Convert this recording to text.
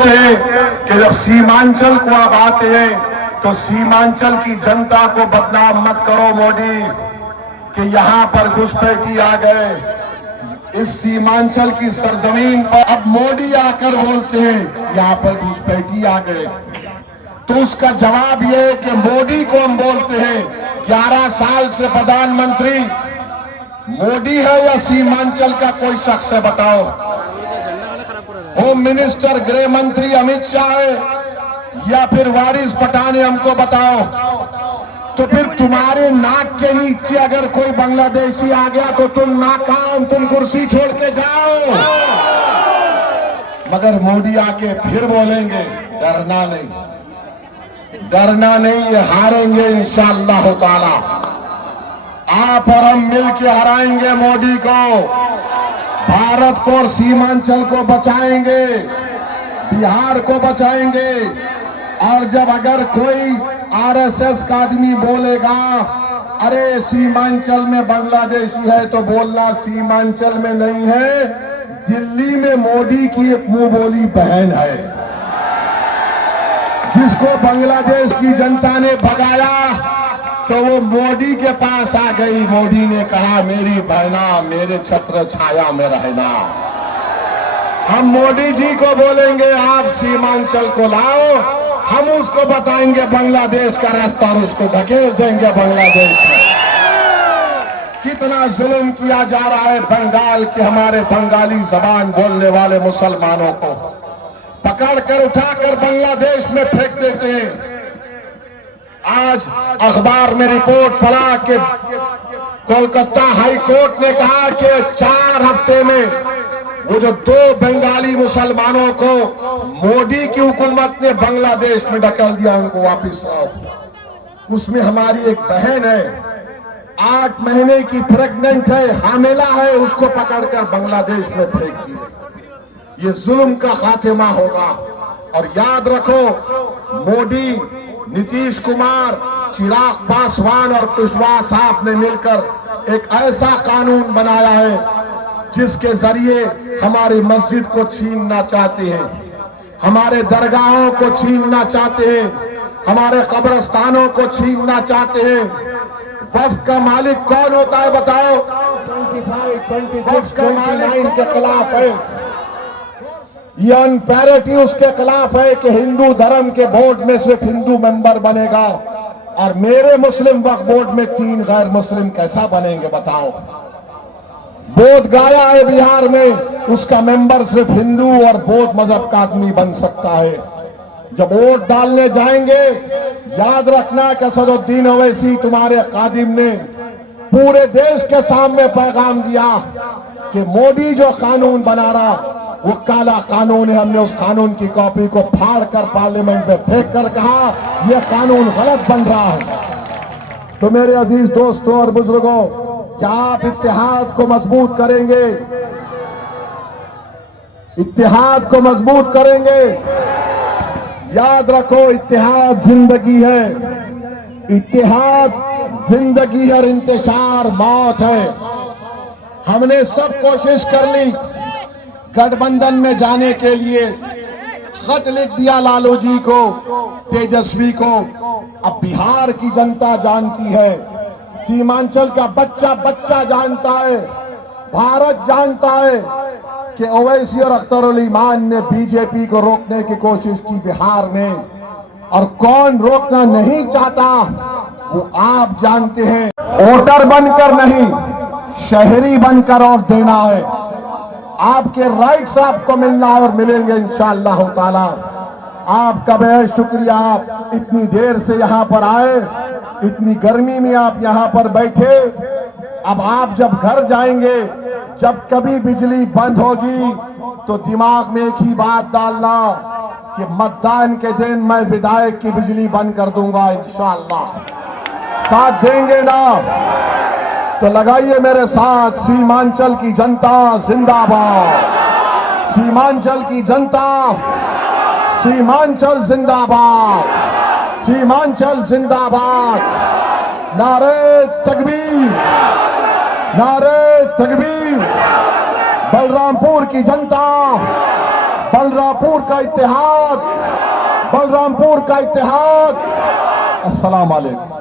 बोलते हैं कि जब सीमांचल को आप आते हैं तो सीमांचल की जनता को बदनाम मत करो मोदी कि यहां पर घुसपैठी आ गए। इस सीमांचल की सरजमीन पर अब मोदी आकर बोलते हैं यहां पर घुसपैठी आ गए, तो उसका जवाब यह है कि मोदी को हम बोलते हैं 11 साल से प्रधानमंत्री मोदी है या सीमांचल का कोई शख्स है? बताओ। होम मिनिस्टर गृह मंत्री अमित शाह है या फिर वारिस पठान है? हमको बताओ। तो फिर तुम्हारे नाक के नीचे अगर कोई बांग्लादेशी आ गया तो तुम नाकाम, तुम कुर्सी छोड़ के जाओ। मगर मोदी आके फिर बोलेंगे डरना नहीं, डरना नहीं, ये हारेंगे इंशाअल्लाह ताला। आप और हम मिलके हराएंगे मोदी को, भारत को और सीमांचल को बचाएंगे, बिहार को बचाएंगे। और जब अगर कोई आरएसएस का आदमी बोलेगा अरे सीमांचल में बांग्लादेशी है, तो बोलना सीमांचल में नहीं है, दिल्ली में मोदी की एक मुंह बोली बहन है जिसको बांग्लादेश की जनता ने भगाया, तो वो मोदी के पास आ गई। मोदी ने कहा मेरी बहना मेरे छत्र छाया में रहना। हम मोदी जी को बोलेंगे आप सीमांचल को लाओ, हम उसको बताएंगे बांग्लादेश का रास्ता और उसको धकेल देंगे बांग्लादेश में। कितना जुल्म किया जा रहा है बंगाल के हमारे बंगाली जबान बोलने वाले मुसलमानों को पकड़कर उठाकर बांग्लादेश में फेंक देते हैं। आज अखबार में रिपोर्ट पढ़ा कि कोलकाता हाई कोर्ट ने कहा कि 4 हफ्ते में वो जो 2 बंगाली मुसलमानों को मोदी की हुकूमत ने बांग्लादेश में ढकेल दिया, उनको वापस लाओ। उसमें हमारी एक बहन है 8 महीने की प्रेग्नेंट है, हामिला है, उसको पकड़कर बांग्लादेश में फेंक दिया। ये जुल्म का खात्मा होगा। और याद रखो मोदी, नीतीश कुमार, चिराग पासवान और कुशवाहा साहब ने मिलकर एक ऐसा कानून बनाया है जिसके जरिए हमारी मस्जिद को छीनना चाहते हैं, हमारे दरगाहों को छीनना चाहते हैं, हमारे कब्रिस्तानों को छीनना चाहते हैं। वक्फ का मालिक कौन होता है बताओ? 25, 26, 29 के खिलाफ है। ये अनपैरिटी उसके खिलाफ है कि हिंदू धर्म के बोर्ड में सिर्फ हिंदू मेंबर बनेगा और मेरे मुस्लिम वक्फ बोर्ड में 3 गैर मुस्लिम कैसा बनेंगे बताओ? बोध गाया है बिहार में, उसका मेंबर सिर्फ हिंदू और बौद्ध मजहब का आदमी बन सकता है। जब वोट डालने जाएंगे याद रखना कि असदुद्दीन ओवैसी तुम्हारे कादिम ने पूरे देश के सामने पैगाम दिया कि मोदी जो कानून बना रहा वो काला कानून है। हमने उस कानून की कॉपी को फाड़ कर पार्लियामेंट में फेंक कर कहा यह कानून गलत बन रहा है। तो मेरे अजीज दोस्तों और बुजुर्गों, क्या आप इत्तेहाद को मजबूत करेंगे? इत्तेहाद को मजबूत करेंगे। याद रखो इत्तेहाद जिंदगी है, इत्तेहाद जिंदगी और इंतशार मौत है। हमने सब कोशिश कर ली गठबंधन में जाने के लिए, खत लिख दिया लालू जी को, तेजस्वी को। अब बिहार की जनता जानती है, सीमांचल का बच्चा बच्चा जानता है, भारत जानता है कि ओवैसी और अख्तरुल ईमान ने बीजेपी को रोकने की कोशिश की बिहार में, और कौन रोकना नहीं चाहता वो आप जानते हैं। वोटर बनकर नहीं, शहरी बनकर वोट देना है। आपके राइट्स आपको मिलना और मिलेंगे इंशाअल्लाह ताला। आपका बेहद शुक्रिया, आप इतनी देर से यहाँ पर आए, इतनी गर्मी में आप यहाँ पर बैठे। अब आप जब घर जाएंगे, जब कभी बिजली बंद होगी तो दिमाग में एक ही बात डालना कि मतदान के दिन मैं विधायक की बिजली बंद कर दूंगा इंशाअल्लाह। साथ देंगे ना? तो लगाइए मेरे साथ, सीमांचल की जनता जिंदाबाद, सीमांचल की जनता, सीमांचल जिंदाबाद, सीमांचल जिंदाबाद। नारे तकबीर, नारे तकबीर। बलरामपुर की जनता, बलरामपुर का इत्तेहाद, बलरामपुर का इत्तेहाद। अस्सलाम वालेकुम।